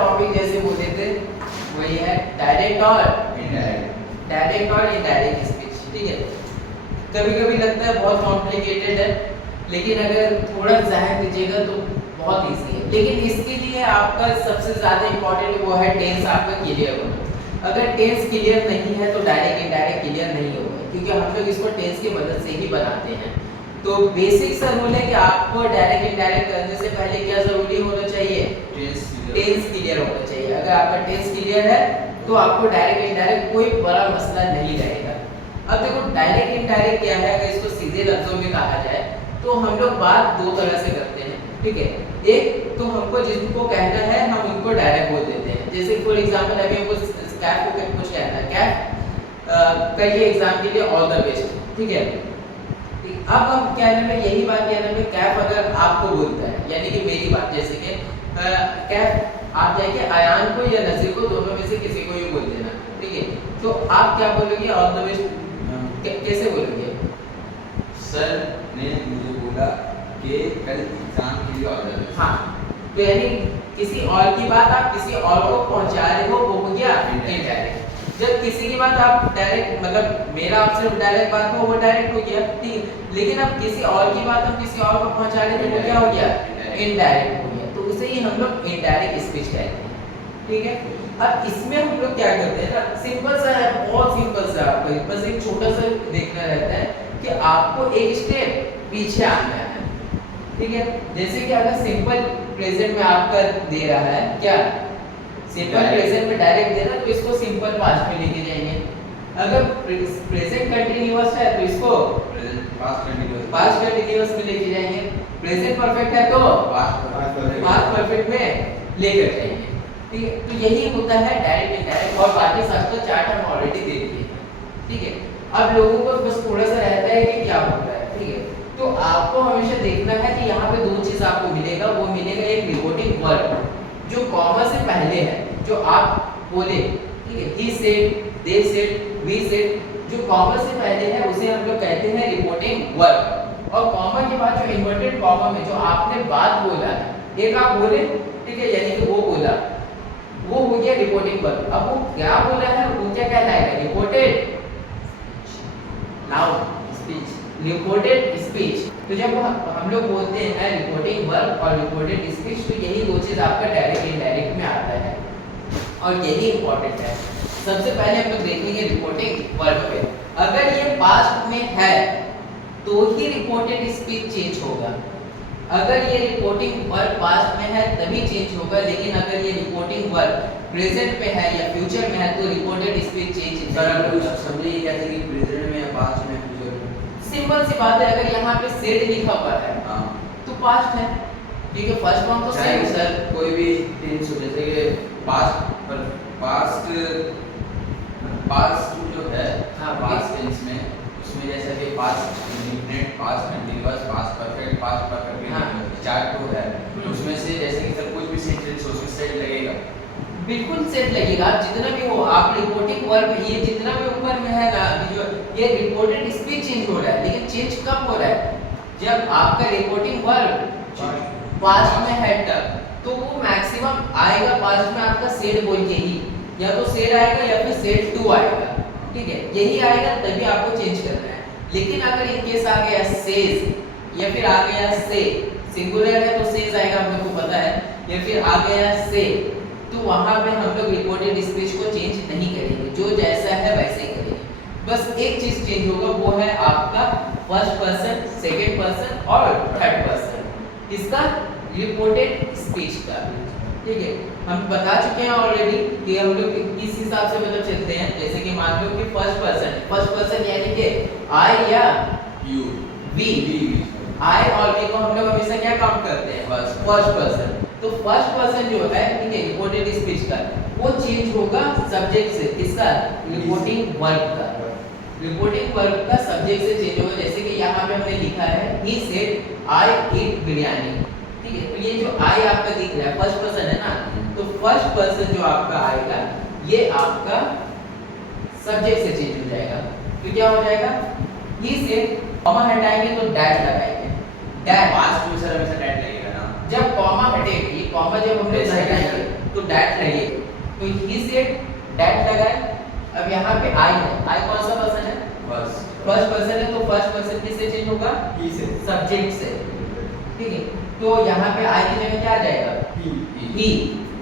Topic जैसे बोले थे वही है डायरेक्ट और इनडायरेक्ट स्पीच। ठीक है, कभी कभी लगता है बहुत कॉम्प्लिकेटेड है, लेकिन अगर थोड़ा ध्यान दीजिएगा तो बहुत इजी है। लेकिन इसके लिए आपका सबसे ज़्यादा इम्पोर्टेंट वो है टेंस आपका क्लियर होना। अगर टेंस क्लियर नहीं है तो डायरेक्ट इनडायरेक्ट क्लियर नहीं होगा, क्योंकि हम लोग इसको टेंस की मदद से ही बनाते हैं। तो बेसिक सा रूल है कि आपको डायरेक्ट इनडायरेक्ट करने से पहले क्या जरूरी होना चाहिए? टेंस क्लियर होना चाहिए। अगर आपका टेंस क्लियर है तो आपको डायरेक्ट इनडायरेक्ट कोई बड़ा मसला नहीं रहेगा। अब देखो डायरेक्ट इनडायरेक्ट क्या है, अगर इसको सीधे लफ्जों में कहा जाए तो हम लोग बात दो तरह से करते हैं। ठीक है, एक तो हमको जिनको कहना है हम उनको डायरेक्ट बोल देते हैं। जैसे फॉर एग्जांपल अभी हमको कैफ को कुछ कहना है, कैफ कहिए एग्जाम के लिए ऑल द बेस्ट। ठीक है, अब हम कहने में यही बात कहने में कैफ अगर आपको बोलता है, यानी कि मेरी बात, जैसे कि कैफ आप जाके आयान को या नसीर को दोनों में से किसी को ही बोल देना। ठीक है, तो आप क्या बोलोगे? ऑल द बेस्ट कैसे बोलोगे? सर ने मुझे बोला कि कल एग्जाम के लिए ऑल द बेस्ट। हाँ, तो यानी किसी और की बात आप किसी और को पहुंचा रहे हो, वो हो गया इनडायरेक्ट। जब किसी की बात आप डायरेक्ट, मतलब मेरा आपसे डायरेक्ट बात हो, वो डायरेक्ट हो गया। ठीक, लेकिन अब किसी और की बात हम किसी और को पहुंचा रहे तो वो क्या हो गया? इनडायरेक्ट हो गया। तो उसे ही हम लोग इनडायरेक्ट स्पीच कहते हैं। ठीक है, अब इसमें हम लोग क्या करते हैं ना, सिंपल सा है, बहुत सिंपल सा, आपको बस एक छोटा सा देखना रहता है कि आपको एक स्टेप पीछे आना है। ठीक है, जैसे कि अगर सिंपल प्रेजेंट में आपका दे रहा है, क्या सिंपल प्रेजेंट में डायरेक्ट देना, तो इसको सिंपल पास्ट में लेके जाएंगे। अगर प्रेजेंट कंटीन्यूअस है तो इसको पास्ट कंटीन्यूअस में लेके जाएंगे। प्रेजेंट परफेक्ट है तो पास्ट परफेक्ट में लेकर जाएंगे। ठीक है, तो यही होता है डायरेक्ट इनडायरेक्ट, और बाकी सब तो चार्ट हम ऑलरेडी दे दिए। ठीक है, अब लोगों को बस थोड़ा सा रहता है कि क्या होता है। ठीक है, तो आपको हमेशा देखना है कि यहाँ पे दो चीज आपको मिलेगा। वो मिलेगा एक रिपोर्टिंग वर्ब जो कॉमा से पहले है, जो आप बोले। ठीक है, he said, they said, we said, जो कॉमा से पहले है उसे हम लोग कहते हैं रिपोर्टिंग वर्ब। और कॉमा के बाद जो इन्वर्टेड कॉमा में जो आपने बात बोला है, एक आप बोले, ठीक है, यानी कि वो बोला, वो हो गया रिपोर्टिंग वर्ब। अब वो क्या बोला है वो क्या कहलाएगा? Reported noun speech, reported speech. तो जब हम लोग बोलते हैं रिपोर्टिंग वर्ब और रिपोर्टेड स्पीच, तो यही दो चीज आपका डायरेक्ट इनडायरेक्ट में आता है, और यही इंपॉर्टेंट है। सबसे पहले हम लोग देखेंगे रिपोर्टिंग वर्ब पे। अगर ये पास्ट में है तो ही रिपोर्टेड स्पीच चेंज होगा। अगर ये रिपोर्टिंग वर्ब पास्ट में है तभी चेंज होगा, लेकिन अगर ये रिपोर्टिंग वर्ब प्रेजेंट में है या फ्यूचर में है तो रिपोर्टेड स्पीच चेंज नहीं होगा। समझे ये कैसे कि प्रेजेंट में या पास्ट में, फ्यूचर में? सिंपल सी बात है, अगर यहाँ पे सेड लिखा हुआ है तो पास्ट है। ठीक है, फर्स्ट फॉर्म तो सेड सर कोई भी टेंस हो, जैसे कि पास्ट जो है, हाँ, पास्ट टेंस में उसमें जैसे कि past indefinite, past continuous, past perfect, past perfect, हाँ, चार टू है, उसमें से जैसे कि सर कुछ भी सेंटेंस हो उसमें सेड लगेगा। बिल्कुल सेट लगेगा, आप जितना भी हो, आप रिपोर्टिंग वर्ब ये जितना भी ऊपर में है ना, जो ये रिपोर्टेड स्पीच चेंज हो रहा है, लेकिन चेंज कब हो रहा है? जब आपका रिपोर्टिंग वर्ब पास्ट में है तब, तो वो मैक्सिमम आएगा पास्ट में आपका सेड बोल के ही, या तो सेड आएगा या फिर सेड टू आएगा। ठीक है, यही आएगा तभी आपको चेंज करना है। लेकिन अगर इन केस आ गया सेज या फिर आ गया से, सिंगुलर है तो सेज आएगा, हम लोग को पता है, या फिर आ गया से, तो वहां पे हम लोग रिपोर्टेड स्पीच को चेंज नहीं करेंगे, जो जैसा है वैसे ही करेंगे। बस एक चीज चेंज होगा, वो है आपका फर्स्ट पर्सन, सेकंड पर्सन और थर्ड पर्सन, इसका रिपोर्टेड स्पीच का। ठीक है, हम बता चुके हैं ऑलरेडी कि हम लोग किस हिसाब से मतलब चलते हैं। जैसे कि मान लो कि फर्स्ट पर्सन यानी कि आई या यू, वी, आई और वी को हम लोग हमेशा क्या काउंट करते हैं? First person. तो फर्स्ट पर्सन जो है, ठीक है, रिपोर्टेड स्पीच का, वो चेंज होगा सब्जेक्ट से। किसका? रिपोर्टिंग वर्ब का। रिपोर्टिंग वर्ब का सब्जेक्ट से चेंज होगा। जैसे कि यहाँ पे हमने लिखा है ही सेड आई ईट बिरयानी। ठीक है, तो ये जो आई आपका दिख रहा है फर्स्ट पर्सन है ना, तो फर्स्ट पर्सन जो आपका आएगा ये आपका सब्जेक्ट से चेंज हो जाएगा। तो क्या हो जाएगा? ही सेड, कॉमा हटाएंगे तो डैट लगाएंगे। डैट पास्ट में सर हमेशा डैट लगेगा ना। जब कॉमा हटेगी, कॉमा जब हम लोग हटाएंगे तो डैट रहेगी, तो ही सेड डैट लगाए। अब यहाँ पे आई है, आई कौन सा पर्सन है? फर्स्ट पर्सन है, तो फर्स्ट पर्सन किससे चेंज होगा? ही से। सब्जेक्ट से, ठीक है। तो यहाँ पे आई की जगह क्या आ जाएगा? ही।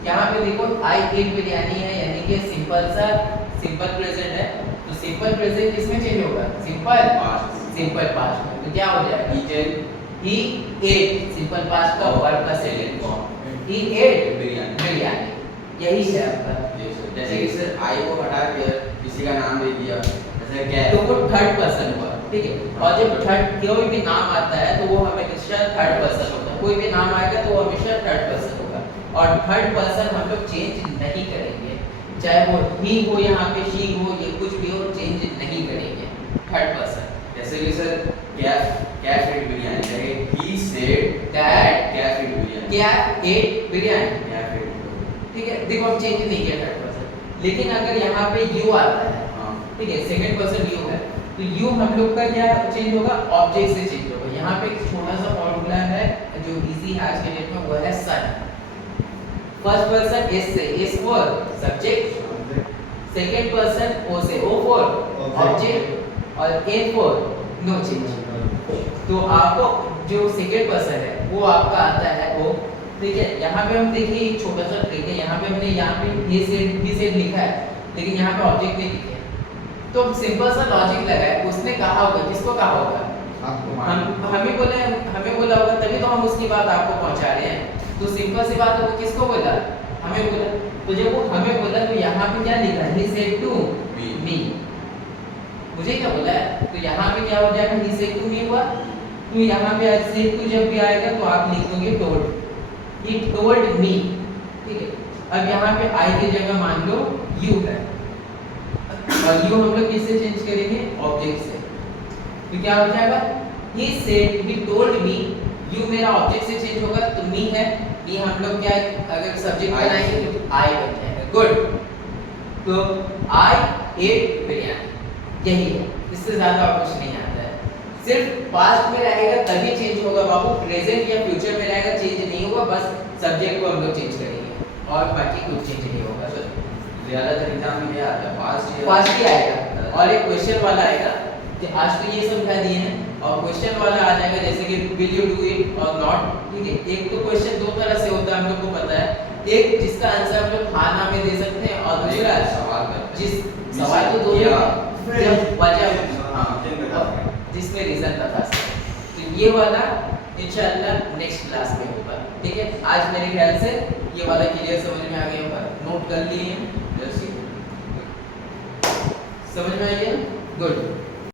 यहाँ पे देखो आई एट बिरयानी है, यानी कि सिंपल प्रेजेंट है, तो सिंपल प्रेजेंट किसमें चेंज होगा? सिंपल पास्ट में। तो क्या हो जाएगा? ही एट, सिंपल पास्ट का वर्ब का सेकंड फॉर्म, ही एट बिरयानी। यही है आपका। जैसे कि सर आई को हटा के किसी का नाम दे दिया, जैसे क्या तो वो थर्ड पर्सन हुआ, ठीक है। और जब थर्ड कोई भी नाम आता है तो वो हमेशा थर्ड पर्सन होता है, कोई भी नाम आएगा तो वो हमेशा थर्ड पर्सन होगा। और थर्ड पर्सन हम लोग चेंज नहीं करेंगे, चाहे वो ही हो, यहाँ पे शी हो, ये कुछ भी हो, चेंज नहीं करेंगे थर्ड पर्सन। जैसे कि सर कैफ एट बिरयानी, चाहे he said that Kaif ate biryani, Kaif ate biryani, Kaif ate, ठीक है। देखो हम चेंज नहीं किया थर्ड पर्सन, लेकिन अगर यहाँ पे यू आता है, ठीक है, सेकंड पर्सन यू है, तो यू हम लोग का क्या चेंज होगा? ऑब्जेक्ट से चेंज होगा। यहाँ पे एक छोटा सा फॉर्मूला है जो इजी है आज के डेट में, वो है सन। फर्स्ट पर्सन एस से, S for subject, second person O से, ओ फॉर ऑब्जेक्ट, और ए फॉर नो चेंज। तो आपको जो सेकंड पर्सन है वो आपका आता है ओ, ठीक है। यहाँ पे हम देखिए एक छोटा सा ट्रिक है, यहाँ पे हमने यहाँ पे ही सेड लिखा है, लेकिन यहाँ पे ऑब्जेक्ट नहीं लिखे, तो सिंपल सा लॉजिक लगाए, उसने कहा होगा, किसको कहा होगा? हमें बोला होगा, तभी तो हम उसकी बात आपको पहुंचा रहे हैं। तो सिंपल सी बात है, वो किसको बोला? हमें बोला। तो जब वो हमें बोला तो यहाँ पे क्या लिखा है? ही सेड टू मी, मुझे क्या बोला है? तो यहाँ पे क्या हो जाएगा? ही सेड टू मी हुआ। तो यहाँ पे सेड टू जब भी आएगा तो आप लिख दोगे टोल्ड, ही टोल्ड मी, ठीक है। अब यहाँ पे आई की जगह मान लो यू है, और यू हम लोग किससे चेंज करेंगे? ऑब्जेक्ट से। तो क्या हो जाएगा? He said, he told me, you मेरा ऑब्जेक्ट से चेंज होगा, तो मी है, मी हम लोग क्या अगर सब्जेक्ट बनाएंगे तो आई बन जाएगा। गुड। तो आई एट बिरयानी, यही है, इससे ज्यादा और कुछ नहीं आता है। सिर्फ पास्ट में रहेगा तभी चेंज होगा बाबू, प्रेजेंट या फ्यूचर में रहेगा चेंज नहीं होगा, बस सब्जेक्ट को हम लोग चेंज करेंगे और बाकी कुछ चेंज नहीं होगा। ज्यादातर एग्जाम में क्या आता है? पास्ट ही आएगा, और एक क्वेश्चन वाला आएगा कि आज तो ये समझा दिए हैं, और क्वेश्चन वाला आ जाएगा जैसे कि विल यू डू इट और नॉट, ठीक है। एक तो क्वेश्चन दो तरह से होता है, हम लोग को पता है, एक जिसका आंसर हम लोग हाँ ना में दे सकते हैं, और दूसरा सवाल तो दो जिसमें रीजन बता सकते हैं। तो ये वाला इंशाल्लाह नेक्स्ट क्लास में होगा, ठीक है। आज मेरे ख्याल से ये वाला क्लियर समझ में आ गया होगा, नोट कर लिए हैं, समझ में आ गया? गुड।